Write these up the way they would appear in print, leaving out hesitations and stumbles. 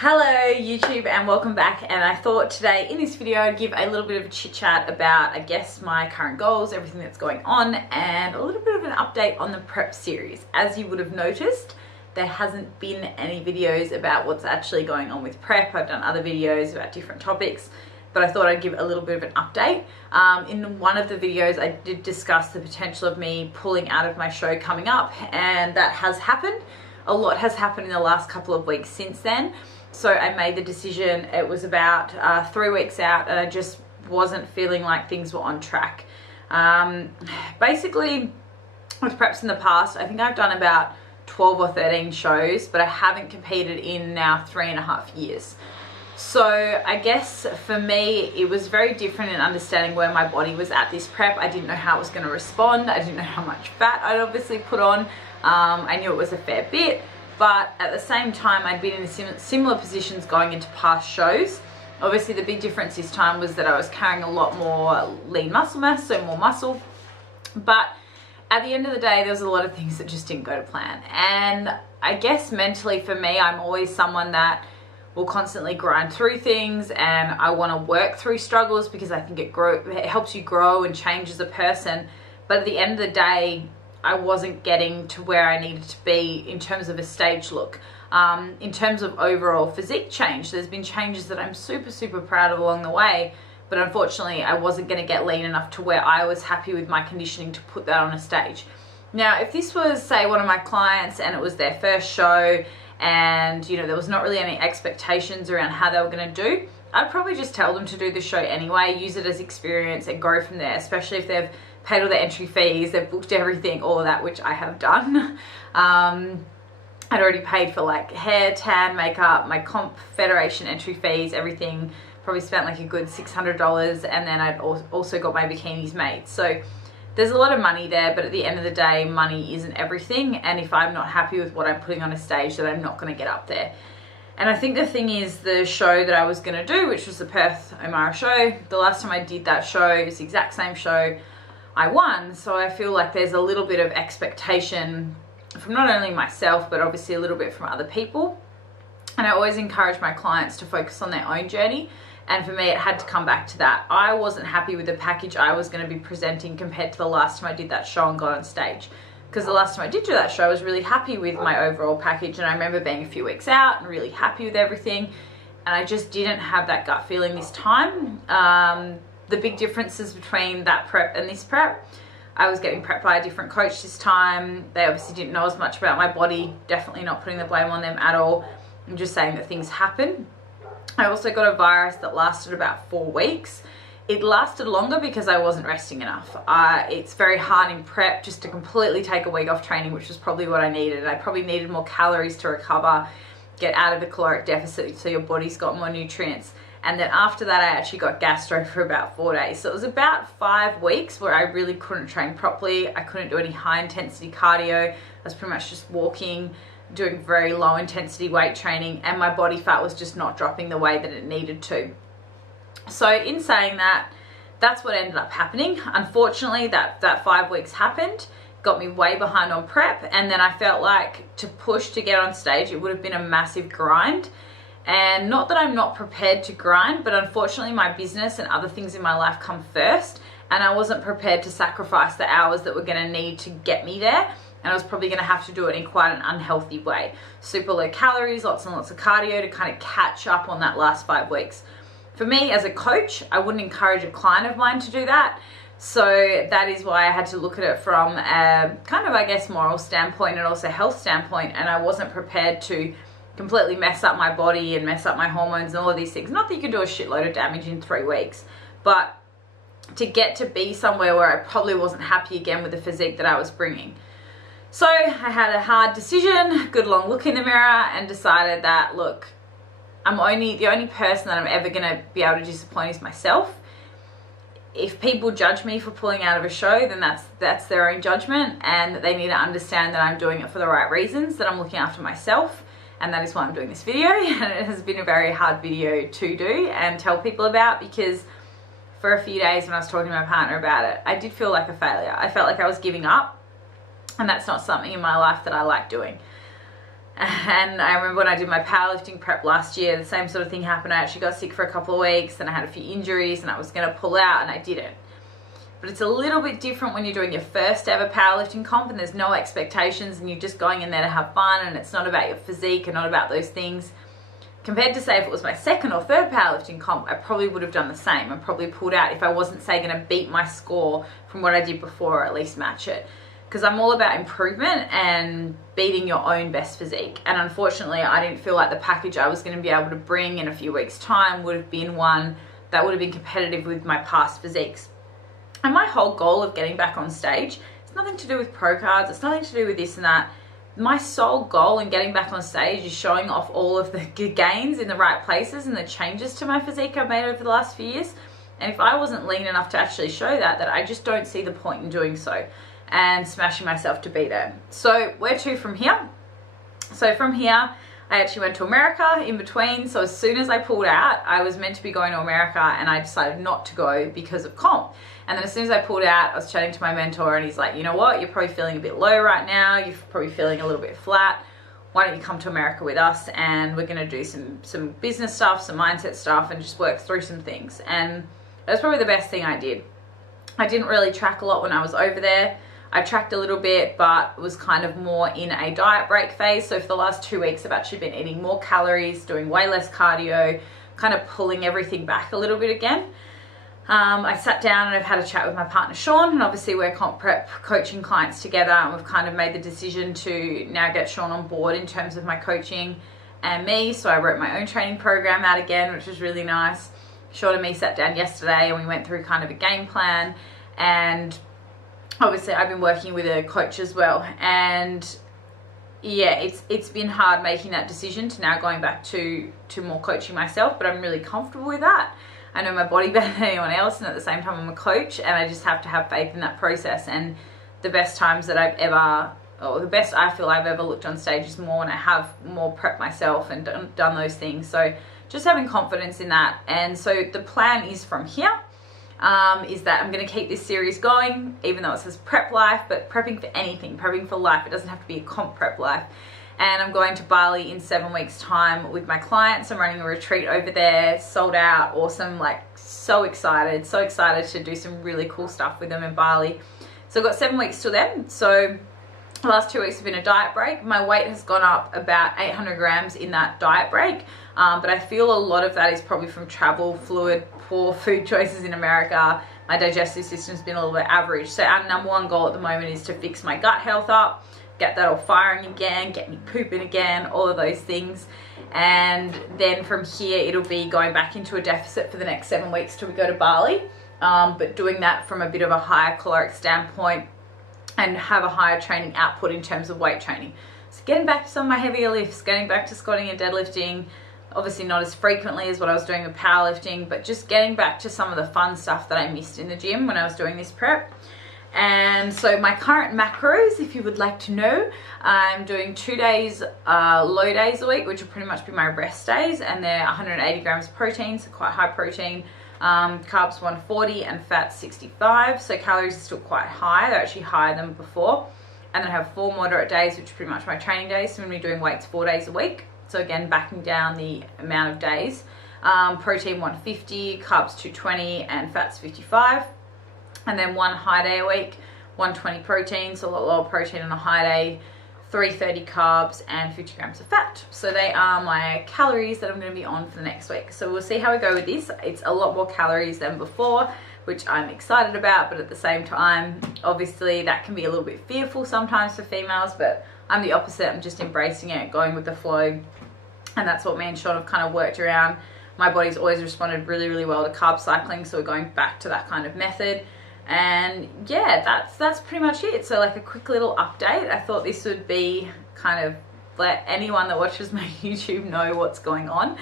Hello YouTube and welcome back, and I thought today in this video I'd give a little bit of a chit chat about I guess my current goals, everything that's going on, and a little bit of an update on the prep series. As you would have noticed, there hasn't been any videos about what's actually going on with prep. I've done other videos about different topics, but I thought I'd give a little bit of an update. In one of the videos I did discuss the potential of me pulling out of my show coming up, and that has happened. A lot has happened in the last couple of weeks since then. So I made the decision. It was about 3 weeks out and I just wasn't feeling like things were on track. Basically, with preps in the past, I think I've done about 12 or 13 shows, but I haven't competed in now 3.5 years. So I guess for me, it was very different in understanding where my body was at this prep. I didn't know how it was going to respond. I didn't know how much fat I'd obviously put on. I knew it was a fair bit. But at the same time, I'd been in similar positions going into past shows. Obviously, the big difference this time was that I was carrying a lot more lean muscle mass, so more muscle. But at the end of the day, there was a lot of things that just didn't go to plan. And I guess mentally for me, I'm always someone that will constantly grind through things, and I want to work through struggles because I think it helps you grow and change as a person. But at the end of the day, I wasn't getting to where I needed to be in terms of a stage look. In terms of overall physique change, there's been changes that I'm super proud of along the way, but unfortunately I wasn't going to get lean enough to where I was happy with my conditioning to put that on a stage. Now, if this was, say, one of my clients and it was their first show and there was not really any expectations around how they were going to do, I'd probably just tell them to do the show anyway, use it as experience and go from there, especially if they've paid all the entry fees, they've booked everything, all of that, which I have done. I'd already paid for like hair, tan, makeup, my comp federation entry fees, everything. Probably spent like a good $600, and then I'd also got my bikinis made. So there's a lot of money there, but at the end of the day, money isn't everything. And if I'm not happy with what I'm putting on a stage, then I'm not going to get up there. And I think the thing is, the show that I was going to do, which was the Perth O'Mara show, the last time I did that show, it was the exact same show, I won. So I feel like there's a little bit of expectation from not only myself, but obviously a little bit from other people. And I always encourage my clients to focus on their own journey. And for me, it had to come back to that. I wasn't happy with the package I was going to be presenting compared to the last time I did that show and got on stage. Because the last time I did do that show, I was really happy with my overall package. And I remember being a few weeks out and really happy with everything. And I just didn't have that gut feeling this time. The big differences between that prep and this prep, I was getting prepped by a different coach this time. They obviously didn't know as much about my body, definitely not putting the blame on them at all. I'm just saying that things happen. I also got a virus that lasted about 4 weeks. It lasted longer because I wasn't resting enough. It's very hard in prep just to completely take a week off training, which was probably what I needed. I probably needed more calories to recover, get out of the caloric deficit so your body's got more nutrients. And then after that, I actually got gastro for about 4 days. So it was about 5 weeks where I really couldn't train properly. I couldn't do any high intensity cardio. I was pretty much just walking, doing very low intensity weight training, and my body fat was just not dropping the way that it needed to. So in saying that, that's what ended up happening. Unfortunately, that 5 weeks happened, got me way behind on prep, and then I felt like to push to get on stage, it would have been a massive grind. And not that I'm not prepared to grind, but unfortunately my business and other things in my life come first, and I wasn't prepared to sacrifice the hours that were going to need to get me there. And I was probably going to have to do it in quite an unhealthy way. Super low calories, lots and lots of cardio to kind of catch up on that last 5 weeks. For me as a coach, I wouldn't encourage a client of mine to do that. So that is why I had to look at it from a kind of, I guess, moral standpoint and also health standpoint. And I wasn't prepared to completely mess up my body and mess up my hormones and all of these things. Not that you can do a shitload of damage in 3 weeks, but to get to be somewhere where I probably wasn't happy again with the physique that I was bringing. So I had a hard decision, good long look in the mirror, and decided that, look, the only person that I'm ever going to be able to disappoint is myself. If people judge me for pulling out of a show, then that's their own judgment, and they need to understand that I'm doing it for the right reasons, that I'm looking after myself. And that is why I'm doing this video. And it has been a very hard video to do and tell people about, because for a few days when I was talking to my partner about it, I did feel like a failure. I felt like I was giving up, and that's not something in my life that I like doing. And I remember when I did my powerlifting prep last year, the same sort of thing happened. I actually got sick for a couple of weeks and I had a few injuries and I was going to pull out and I didn't. But it's a little bit different when you're doing your first ever powerlifting comp and there's no expectations and you're just going in there to have fun and it's not about your physique and not about those things. Compared to, say, if it was my second or third powerlifting comp, I probably would have done the same and probably pulled out if I wasn't, say, going to beat my score from what I did before or at least match it. Because I'm all about improvement and beating your own best physique. And unfortunately, I didn't feel like the package I was going to be able to bring in a few weeks' time would have been one that would have been competitive with my past physiques. And my whole goal of getting back on stage, it's nothing to do with pro cards, it's nothing to do with this and that. My sole goal in getting back on stage is showing off all of the gains in the right places and the changes to my physique I've made over the last few years. And if I wasn't lean enough to actually show that I just don't see the point in doing so and smashing myself to beat it. So where to from here? So from here, I actually went to America in between. So as soon as I pulled out, I was meant to be going to America and I decided not to go because of comp. And then as soon as I pulled out, I was chatting to my mentor and he's like, you know what, you're probably feeling a bit low right now. You're probably feeling a little bit flat. Why don't you come to America with us and we're going to do some business stuff, some mindset stuff and just work through some things. And that's probably the best thing I did. I didn't really track a lot when I was over there. I tracked a little bit, but was kind of more in a diet break phase. So for the last 2 weeks, I've actually been eating more calories, doing way less cardio, kind of pulling everything back a little bit again. I sat down and I've had a chat with my partner, Sean, and obviously we're comp prep coaching clients together and we've kind of made the decision to now get Sean on board in terms of my coaching and me. So I wrote my own training program out again, which was really nice. Sean and me sat down yesterday and we went through kind of a game plan, and obviously I've been working with a coach as well, and yeah, it's been hard making that decision to now going back to more coaching myself, but I'm really comfortable with that. I know my body better than anyone else, and at the same time I'm a coach and I just have to have faith in that process. And the best times that I've ever, or the best I feel I've ever looked on stage is more when I have more prep myself and done those things. So just having confidence in that. And so the plan is from here, is that I'm going to keep this series going, even though it says prep life, but prepping for anything, prepping for life. It doesn't have to be a comp prep life. And I'm going to Bali in 7 weeks time with my clients. I'm running a retreat over there, sold out, awesome, like so excited to do some really cool stuff with them in Bali. So I've got 7 weeks till then. So the last 2 weeks have been a diet break. My weight has gone up about 800 grams in that diet break. But I feel a lot of that is probably from travel, fluid, poor food choices in America. My digestive system's been a little bit average. So our number one goal at the moment is to fix my gut health up, get that all firing again, get me pooping again, all of those things. And then from here, it'll be going back into a deficit for the next 7 weeks till we go to Bali. But doing that from a bit of a higher caloric standpoint and have a higher training output in terms of weight training. So getting back to some of my heavier lifts, getting back to squatting and deadlifting, obviously not as frequently as what I was doing with powerlifting, but just getting back to some of the fun stuff that I missed in the gym when I was doing this prep. And so my current macros, if you would like to know, I'm doing 2 days low days a week, which will pretty much be my rest days, and they're 180 grams of protein, so quite high protein, carbs 140 and fat 65, so calories are still quite high. They're actually higher than before. And then I have 4 moderate days, which are pretty much my training days, so I'm going to be doing weights 4 days a week. So again, backing down the amount of days. Protein 150, carbs 220 and fats 55. And then 1 high day a week, 120 protein, so a lot lower protein on a high day, 330 carbs and 50 grams of fat. So they are my calories that I'm going to be on for the next week. So we'll see how we go with this. It's a lot more calories than before, which I'm excited about, but at the same time, obviously that can be a little bit fearful sometimes for females, but I'm the opposite. I'm just embracing it, going with the flow. And that's what me and Sean have kind of worked around. My body's always responded really, really well to carb cycling, so we're going back to that kind of method. And yeah, that's pretty much it. So like a quick little update. I thought this would be kind of let anyone that watches my YouTube know what's going on.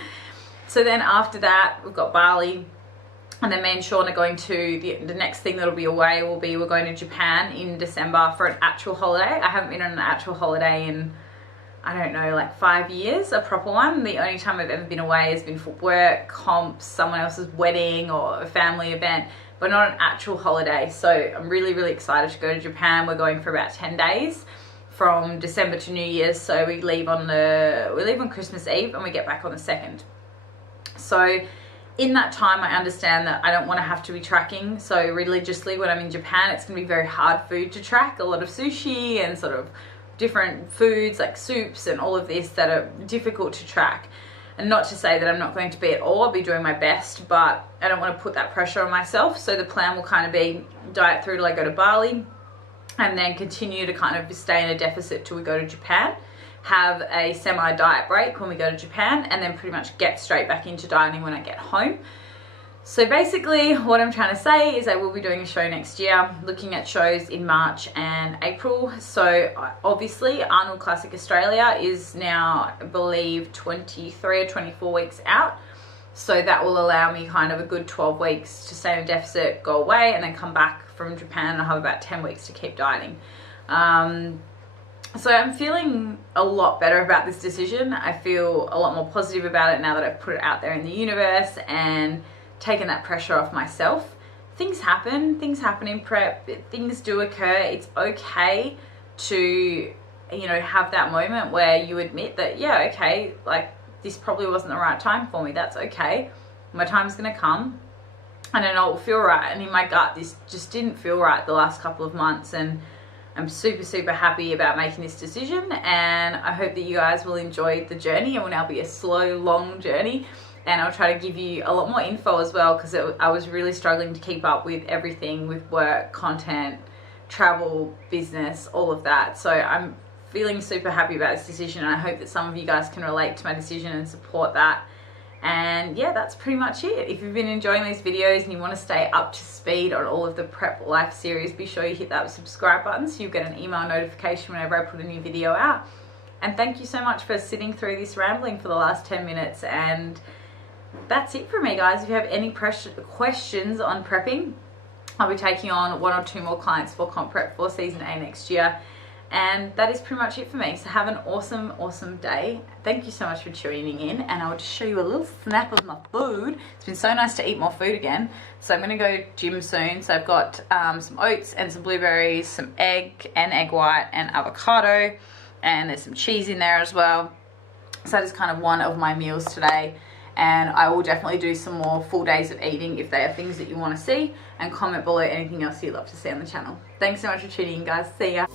So then after that, we've got Bali, and then me and Sean are going to, the next thing that'll be away will be, we're going to Japan in December for an actual holiday. I haven't been on an actual holiday in, I don't know, like 5 years, a proper one. The only time I've ever been away has been for work, comps, someone else's wedding or a family event, but not an actual holiday. So I'm really, really excited to go to Japan. We're going for about 10 days. from December to New Year's. So we leave on Christmas Eve and we get back on the 2nd. So in that time, I understand that I don't want to have to be tracking. So religiously, when I'm in Japan, it's going to be very hard food to track. A lot of sushi and sort of different foods like soups and all of this that are difficult to track. And not to say that I'm not going to be at all, I'll be doing my best, but I don't want to put that pressure on myself. So the plan will kind of be diet through till I go to Bali, and then continue to kind of stay in a deficit till we go to Japan, have a semi-diet break when we go to Japan, and then pretty much get straight back into dieting when I get home. So basically what I'm trying to say is I will be doing a show next year, looking at shows in March and April. So obviously Arnold Classic Australia is now, I believe, 23 or 24 weeks out. So that will allow me kind of a good 12 weeks to stay in a deficit, go away, and then come back from Japan, and I'll have about 10 weeks to keep dieting. So I'm feeling a lot better about this decision. I feel a lot more positive about it now that I've put it out there in the universe and taken that pressure off myself. Things happen in prep, things do occur. It's okay to, you know, have that moment where you admit that, yeah, okay, like this probably wasn't the right time for me. That's okay. My time's gonna come and then it'll feel right. And in my gut, this just didn't feel right the last couple of months, and I'm super, super happy about making this decision, and I hope that you guys will enjoy the journey. It will now be a slow, long journey, and I'll try to give you a lot more info as well, because I was really struggling to keep up with everything, with work, content, travel, business, all of that. So I'm feeling super happy about this decision, and I hope that some of you guys can relate to my decision and support that. And yeah, that's pretty much it. If you've been enjoying these videos and you want to stay up to speed on all of the Prep Life series, be sure you hit that subscribe button so you get an email notification whenever I put a new video out. And thank you so much for sitting through this rambling for the last 10 minutes. And that's it for me, guys. If you have any questions on prepping, I'll be taking on 1 or 2 more clients for Comp Prep for Season A next year. And that is pretty much it for me. So have an awesome, awesome day. Thank you so much for tuning in. And I'll just show you a little snap of my food. It's been so nice to eat more food again. So I'm going to go gym soon. So I've got some oats and some blueberries, some egg and egg white and avocado. And there's some cheese in there as well. So that is kind of one of my meals today. And I will definitely do some more full days of eating if they are things that you want to see. And comment below anything else you'd love to see on the channel. Thanks so much for tuning in, guys. See ya.